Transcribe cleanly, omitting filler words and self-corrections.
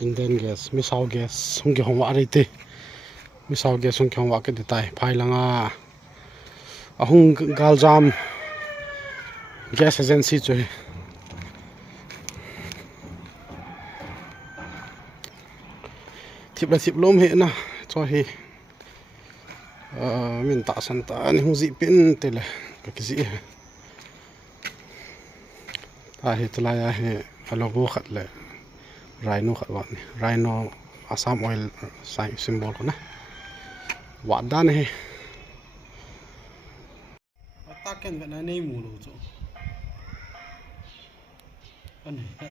Indian gas misau gas sungki hongwa arite misau gas sungki hongwa ke detai phailanga ahung galjam gas agency choi thipla thiplom he na cho hi min ta san ta ni hung zi pin tele ka ki zi ta he tla ya he logo khat le rhino khat wa ni rhino Assam oil sign symbol ko na wa dan he ta ken ga na nei mu lo cho ani